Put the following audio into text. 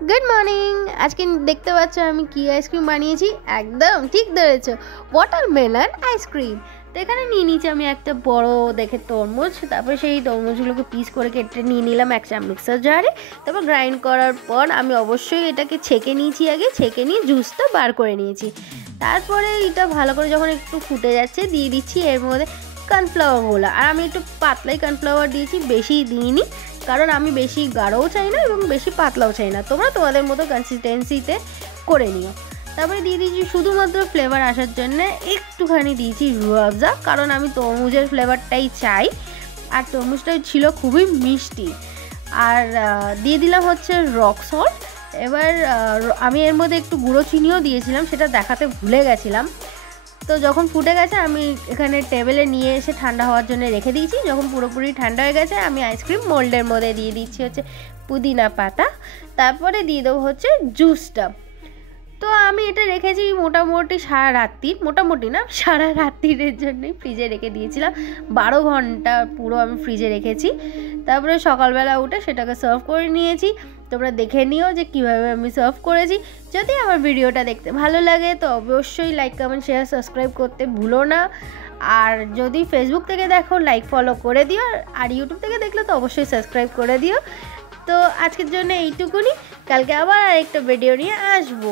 Good morning. আজকে দেখতে পাচ্ছ আমি কি আইসক্রিম বানিয়েছি, একদম ঠিক ধরেছ, ওয়াটারমেলন আইসক্রিম। তো এখানে নিয়ে নিয়েছি আমি একটা বড় দেখে তরমুজ, তারপরে সেই তরমুজগুলোকে পিস করে কেটে নিয়ে নিলাম একটা মিক্সার জারে। তারপর গ্রাইন্ড করার পর আমি অবশ্যই এটাকে ছেঁকে নিয়েছি, আগে ছেঁকে নিয়ে জুসটা বার করে নিয়েছি। তারপরে এটা ভালো করে যখন একটু ফুটে যাচ্ছে দিয়ে দিচ্ছি এর মধ্যে কর্নফ্লাওয়ারগুলো। আর আমি একটু পাতলাই কর্নফ্লাওয়ার দিয়েছি, বেশি দিইনি, কারণ আমি বেশি গাঢ়ও চাই না এবং বেশি পাতলাও চাই না, তোমরা তোমাদের মতো কনসিস্টেন্সিতে করে নিও। তারপরে দিয়ে দিয়েছি শুধুমাত্র ফ্লেভার আসার জন্য একটুখানি দিয়েছি রুয়াবজা, কারণ আমি তরমুজের ফ্লেভারটাই চাই, আর তরমুজটাই ছিল খুবই মিষ্টি। আর দিয়ে দিলাম হচ্ছে রক সল্ট। এবার আমি এর মধ্যে একটু গুঁড়ো চিনিও দিয়েছিলাম, সেটা দেখাতে ভুলে গেছিলাম। তো যখন ফুটে গেছে আমি এখানে টেবিলে নিয়ে এসে ঠান্ডা হওয়ার জন্য রেখে দিয়েছি। যখন পুরোপুরি ঠান্ডা হয়ে গেছে আমি আইসক্রিম মোল্ডের মধ্যে দিয়ে দিচ্ছি হচ্ছে পুদিনা পাতা, তারপরে দিয়ে দেবো হচ্ছে জুসটা। তো আমি এটা রেখেছি মোটামুটি সারা রাত্রির জন্যই ফ্রিজে রেখে দিয়েছিলাম। 12 ঘন্টা পুরো আমি ফ্রিজে রেখেছি। তারপরে সকালবেলা উঠে সেটাকে সার্ভ করে নিয়েছি। তোমরা দেখে নিও যে কীভাবে আমি সার্ভ করেছি। যদি আমার ভিডিওটা দেখতে ভালো লাগে তো অবশ্যই লাইক কমেন্ট শেয়ার সাবস্ক্রাইব করতে ভুলো না। আর যদি ফেসবুক থেকে দেখো লাইক ফলো করে দিও, আর ইউটিউব থেকে দেখলে তো অবশ্যই সাবস্ক্রাইব করে দিও। তো আজকের জন্য এইটুকুনি, কালকে আবার আরেকটা ভিডিও নিয়ে আসবো।